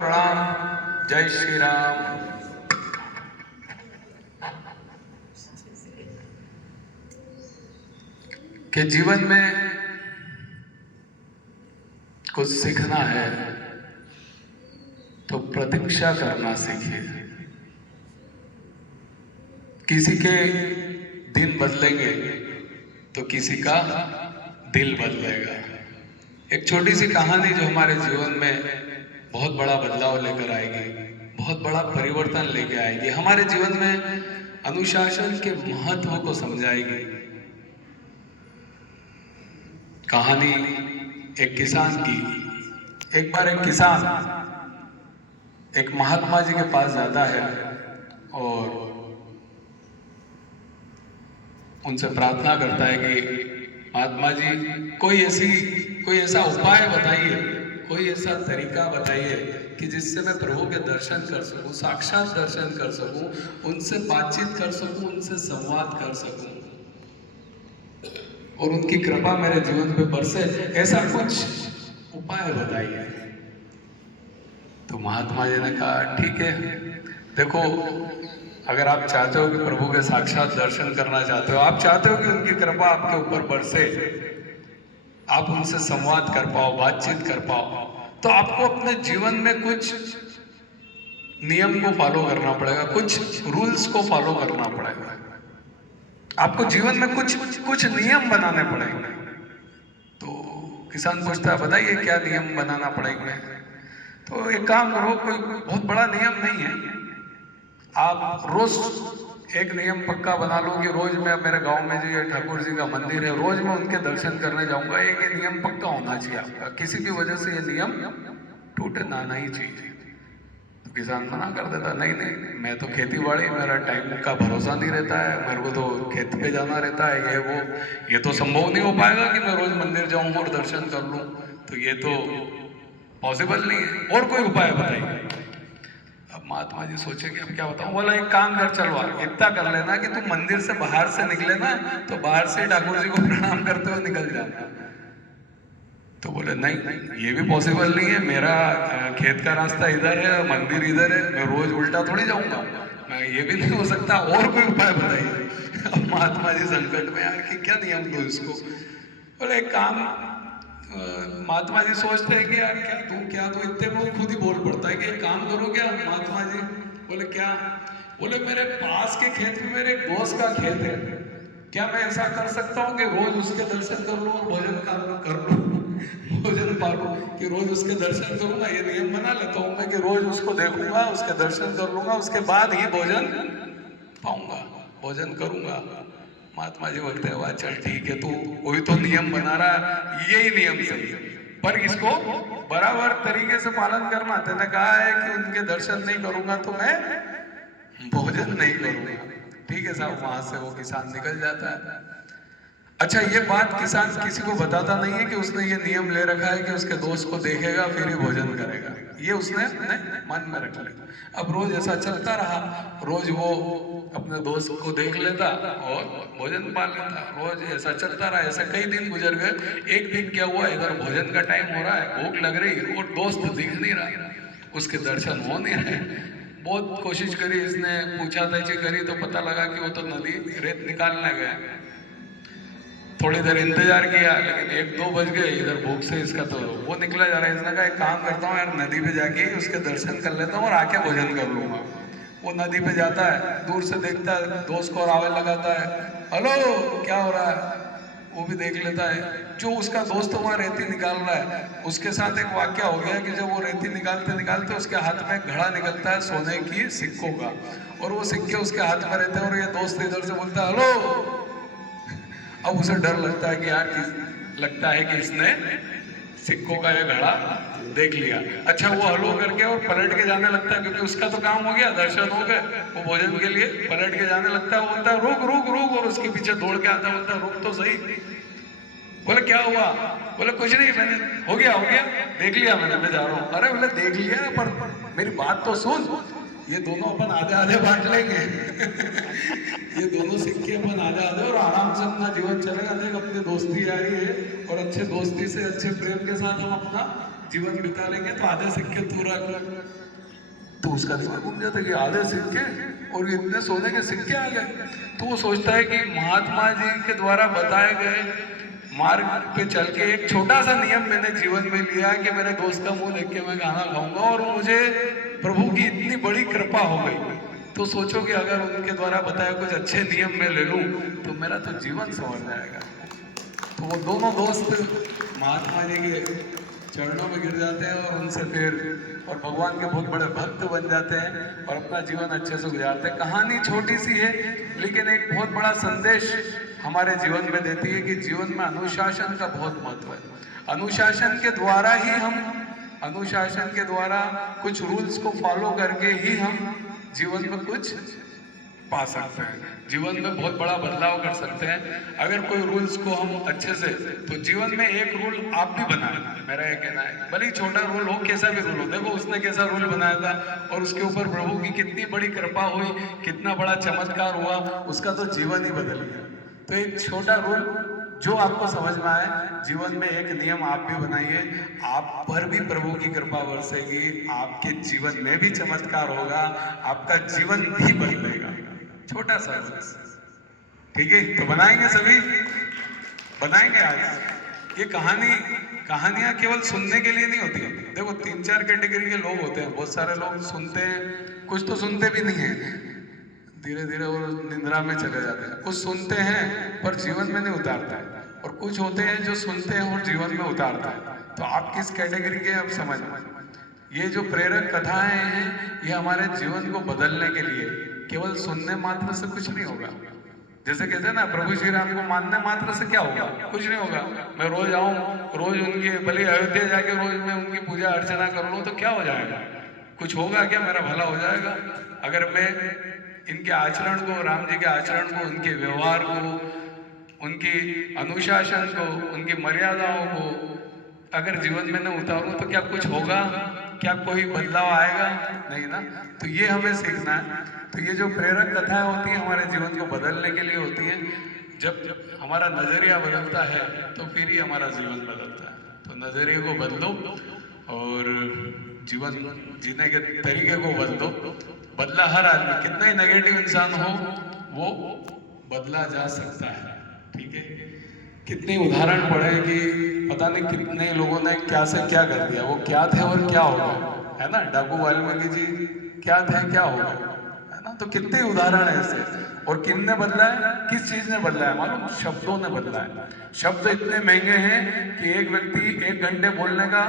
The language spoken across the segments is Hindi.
प्रणाम। जय श्री राम। कि जीवन में कुछ सीखना है तो प्रतीक्षा करना सीखिए। किसी के दिन बदलेंगे तो किसी का दिल बदलेगा। एक छोटी सी कहानी जो हमारे जीवन में बहुत बड़ा बदलाव लेकर आएगी, बहुत बड़ा परिवर्तन लेके आएगी, हमारे जीवन में अनुशासन के महत्व को समझाएगी। कहानी एक किसान की। एक बार एक किसान एक महात्मा जी के पास जाता है और उनसे प्रार्थना करता है कि महात्मा जी कोई ऐसा उपाय बताइए, कोई ऐसा तरीका बताइए कि जिससे मैं प्रभु के दर्शन कर सकूं, साक्षात दर्शन कर सकूं, उनसे बातचीत कर सकूं, उनसे संवाद कर सकूं और उनकी कृपा मेरे जीवन पे बरसे। ऐसा कुछ उपाय बताइए। तो महात्मा जी ने कहा ठीक है, देखो अगर आप चाहते हो कि प्रभु के साक्षात दर्शन करना चाहते हो, आप चाहते हो कि उनकी कृपा आपके ऊपर बरसे, आप उनसे संवाद कर पाओ, बातचीत कर पाओ, तो आपको अपने जीवन में कुछ नियम को फॉलो करना पड़ेगा, कुछ रूल्स को फॉलो करना पड़ेगा। आपको जीवन में कुछ नियम बनाने पड़ेंगे। तो किसान पूछता है बताइए क्या नियम बनाना पड़ेंगे। तो एक काम करो, कोई बहुत बड़ा नियम नहीं है, आप रोज एक नियम पक्का बना लो कि रोज मैं मेरे गांव में जो ये ठाकुर जी का मंदिर है, रोज मैं उनके दर्शन करने जाऊंगा। एक नियम पक्का होना चाहिए आपका, किसी भी वजह से ये नियम टूटे ना नहीं चाहिए। तो किसान मना कर देता, नहीं नहीं, मैं तो खेती बाड़ी, मेरा टाइम का भरोसा नहीं रहता है, मेरे को तो खेत पे जाना रहता है, ये वो, ये तो संभव नहीं हो पाएगा कि मैं रोज मंदिर जाऊं और दर्शन कर लूं, तो ये तो पॉसिबल नहीं है, और कोई उपाय बताइए। अब महात्मा जी सोचे कि अब क्या बताऊं। बोला एक काम कर, चलवा इतना कर लेना कि तुम मंदिर से बाहर से निकले ना तो बाहर से ठाकुर जी को प्रणाम करते हुए निकल जाना। तो बोले नहीं ये भी पॉसिबल नहीं है, मेरा खेत का रास्ता इधर है, मंदिर इधर है, मैं रोज उल्टा थोड़ी जाऊंगा, मैं ये भी नहीं हो सकता, और कोई उपाय बताइए। अब महात्मा जी संकट में, यार कि क्या नियम दो इसको। बोले एक काम, महात्मा जी सोचते हैं कि यार क्या तू इतने में खुद ही बोल पड़ता है कि एक काम करो क्या महात्मा जी। बोले क्या। बोले मेरे पास के खेत में मेरे एक दोस्त का खेत है, क्या मैं ऐसा कर सकता हूँ कि रोज उसके दर्शन कर लूँ और भोजन कर लूँ, भोजन पालूं, कि रोज उसके दर्शन करूंगा। ये नियम बना लेता हूँ मैं कि रोज उसको देखूंगा, उसके दर्शन कर लूंगा, उसके बाद ही भोजन पाऊंगा, भोजन करूंगा। महात्मा जी बोलते हैं वाह चल ठीक है, तू कोई तो नियम बना रहा है, यही नियम सही है, पर इसको बराबर तरीके से पालन करना। तेने कहा है कि उनके दर्शन नहीं करूंगा तो मैं भोजन नहीं करूंगा। ठीक है साहब, वहां से वो किसान निकल जाता है। अच्छा ये बात किसान किसी को बताता नहीं है कि उसने ये नियम ले रखा है कि उसके दोस्त को देखेगा फिर ही भोजन करेगा, ये उसने अपने मन में रख लिया। अब रोज ऐसा चलता रहा, रोज वो अपने दोस्त को देख लेता और भोजन पा लेता, रोज ऐसा चलता रहा। ऐसा कई दिन गुजर गए। एक दिन क्या हुआ, इधर भोजन का टाइम हो रहा है, भूख लग रही और दोस्त दिख नहीं रहा, उसके दर्शन हो नहीं रहे। बहुत कोशिश करी इसने, पूछा तैची करी तो पता लगा कि वो तो नदी रेत निकालने गए। थोड़ी देर इंतजार किया लेकिन 1-2 बज गए, इधर भूख से इसका तो वो निकला जा रहा है। इसने कहा एक काम करता हूँ यार, नदी पे जाके उसके दर्शन कर लेता हूँ और आके भोजन कर लूंगा। वो नदी पे जाता है, दूर से देखता है दोस्त को और आवाज लगाता है, हेलो क्या हो रहा है। वो भी देख लेता है, जो उसका दोस्त वहाँ रेती निकाल रहा है, उसके साथ एक वाक्य हो गया कि जब वो रेती निकालते निकालते उसके हाथ में घड़ा निकलता है सोने की सिक्कों का, और वो सिक्के उसके हाथ में रहते हैं और ये दोस्त इधर से बोलता है हेलो। अब उसे डर लगता है कि यार लगता है कि इसने सिक्कों का ये घड़ा देख लिया। अच्छा वो हलो करके और पलट के जाने लगता है, क्योंकि उसका तो काम हो गया, दर्शन हो गए, वो भोजन के लिए पलट के जाने लगता है। वो बोलता है रुक रुक रुक, और उसके पीछे दौड़ के आता है, बोलता है रुक तो सही। बोले क्या हुआ। बोले कुछ नहीं, मैंने हो गया देख लिया मैंने, मैं जा रहा हूँ। अरे बोले देख लिया पर मेरी बात तो सुन, ये दोनों अपन आधे आधे बांट लेंगे। ये दोनों सिक्के अपन आधे आधे और आराम से अपना जीवन चलेगा। देख अपनी दोस्ती जारी है और अच्छे दोस्ती से अच्छे प्रेम के साथ हम अपना जीवन बिता लेंगे तो आधे सिक्के तू रख। तो उसका दिमाग घूम जाता है कि आधे सिक्के और इतने सोने के सिक्के आ गए। तो वो सोचता है कि महात्मा जी के द्वारा बताए गए मार्ग पे चल के एक छोटा सा नियम मैंने जीवन में लिया कि मेरे दोस्त का मुंह देख के मैं खाना खाऊंगा और मुझे प्रभु की इतनी बड़ी कृपा हो गई। तो सोचो कि अगर उनके द्वारा बताया कुछ अच्छे नियम में ले लूं तो मेरा तो जीवन संवर जाएगा। तो वो दोनों दोस्त महात्मा जी के चरणों में गिर जाते हैं और उनसे फिर और भगवान के बहुत बड़े भक्त बन जाते हैं और अपना जीवन अच्छे से गुजारते हैं। कहानी छोटी सी है लेकिन एक बहुत बड़ा संदेश हमारे जीवन में देती है कि जीवन में अनुशासन का बहुत महत्व है। अनुशासन के द्वारा कुछ रूल्स को फॉलो करके ही हम जीवन में कुछ पा सकते हैं, जीवन में बहुत बड़ा बदलाव कर सकते हैं। अगर कोई रूल्स को हम अच्छे से, तो जीवन में एक रूल आप भी बनाए, मेरा ये कहना है, भले ही छोटा रूल हो, कैसा भी रूल हो। देखो उसने कैसा रूल बनाया था और उसके ऊपर प्रभु की कितनी बड़ी कृपा हुई, कितना बड़ा चमत्कार हुआ, उसका तो जीवन ही बदल गया। तो एक छोटा रूल जो आपको समझ में आए, जीवन में एक नियम आप भी बनाइए, आप पर भी प्रभु की कृपा बरसेगी, आपके जीवन में भी चमत्कार होगा, आपका जीवन भी बदलेगा। छोटा सा, ठीक है? तो बनाएंगे, सभी बनाएंगे आज। ये कहानियां केवल सुनने के लिए नहीं होती। देखो 3-4 कैटेगरी के लोग होते हैं। बहुत सारे लोग सुनते हैं, कुछ तो सुनते भी नहीं है, धीरे धीरे वो निंद्रा में चले जाते हैं। कुछ सुनते हैं पर जीवन में नहीं उतारते हैं, और कुछ होते हैं जो सुनते हैं और जीवन में उतारते हैं। तो आप किस कैटेगरी के, आप समझ। ये जो प्रेरक कथाएं हैं ये हमारे जीवन को बदलने के लिए, केवल सुनने मात्र से कुछ नहीं होगा। जैसे कहते हैं ना, प्रभु श्री राम को मानने मात्र से क्या होगा, कुछ नहीं होगा। मैं रोज आऊं, रोज उनके, भले अयोध्या जाके रोज मैं उनकी पूजा अर्चना कर लूं तो क्या हो जाएगा, कुछ होगा क्या, मेरा भला हो जाएगा। अगर मैं इनके आचरण को, राम जी के आचरण को, उनके व्यवहार को, उनकी अनुशासन को, उनकी मर्यादाओं को अगर जीवन में न उतारूं तो क्या कुछ होगा, क्या कोई बदलाव आएगा, नहीं ना। तो ये हमें सीखना है। तो ये जो प्रेरक कथाएं होती हैं हमारे जीवन को बदलने के लिए होती हैं। जब हमारा नजरिया बदलता है तो फिर ही हमारा जीवन बदलता है। तो नजरिए को बदलो और जीवन जीने के तरीके को बदलो। बदला हर आदमी, कितना ही नेगेटिव इंसान हो, वो बदला जा सकता है, ठीक है। कितने उदाहरण पढ़े कि पता नहीं कितने लोगों ने क्या से क्या कर दिया, वो क्या थे और क्या हो गए, है ना। डाकू वाल्मीकि जी क्या थे, क्या हो गए, है ना। तो कितने उदाहरण है ऐसे। और किसने बदला है, किस चीज ने बदला है मालूम, शब्दों ने बदला है। शब्द इतने महंगे हैं कि एक व्यक्ति 1 घंटे बोलने का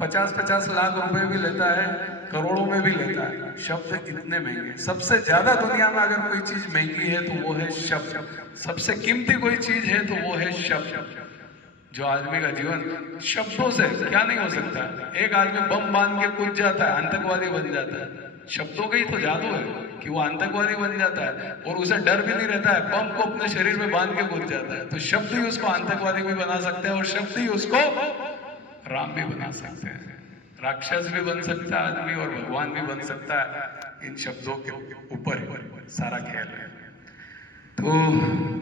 50-50 लाख रुपए भी लेता है, करोड़ों में भी लेता है। शब्द इतने महंगे। सबसे ज्यादा दुनिया में अगर कोई चीज महंगी है तो वो है शब्द। सबसे कीमती कोई चीज है तो वो है शब्द। जो आदमी का जीवन, शब्दों से क्या नहीं हो सकता। एक आदमी बम बांध के कूद जाता है, आतंकवादी बन जाता है। शब्दों का ही तो जादू है कि वो आतंकवादी बन जाता है और उसे डर भी नहीं रहता है, बम को अपने शरीर में बांध के कूद जाता है। तो शब्द ही उसको आतंकवादी भी बना सकते हैं और शब्द ही उसको राम भी बना सकते हैं। राक्षस भी बन सकता है आदमी और भगवान भी बन सकता है। इन शब्दों के ऊपर सारा खेल है। तो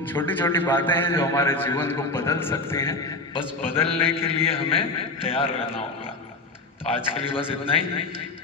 छोटी छोटी बातें हैं जो हमारे जीवन को बदल सकती हैं, बस बदलने के लिए हमें तैयार रहना होगा। तो आज के लिए बस इतना ही।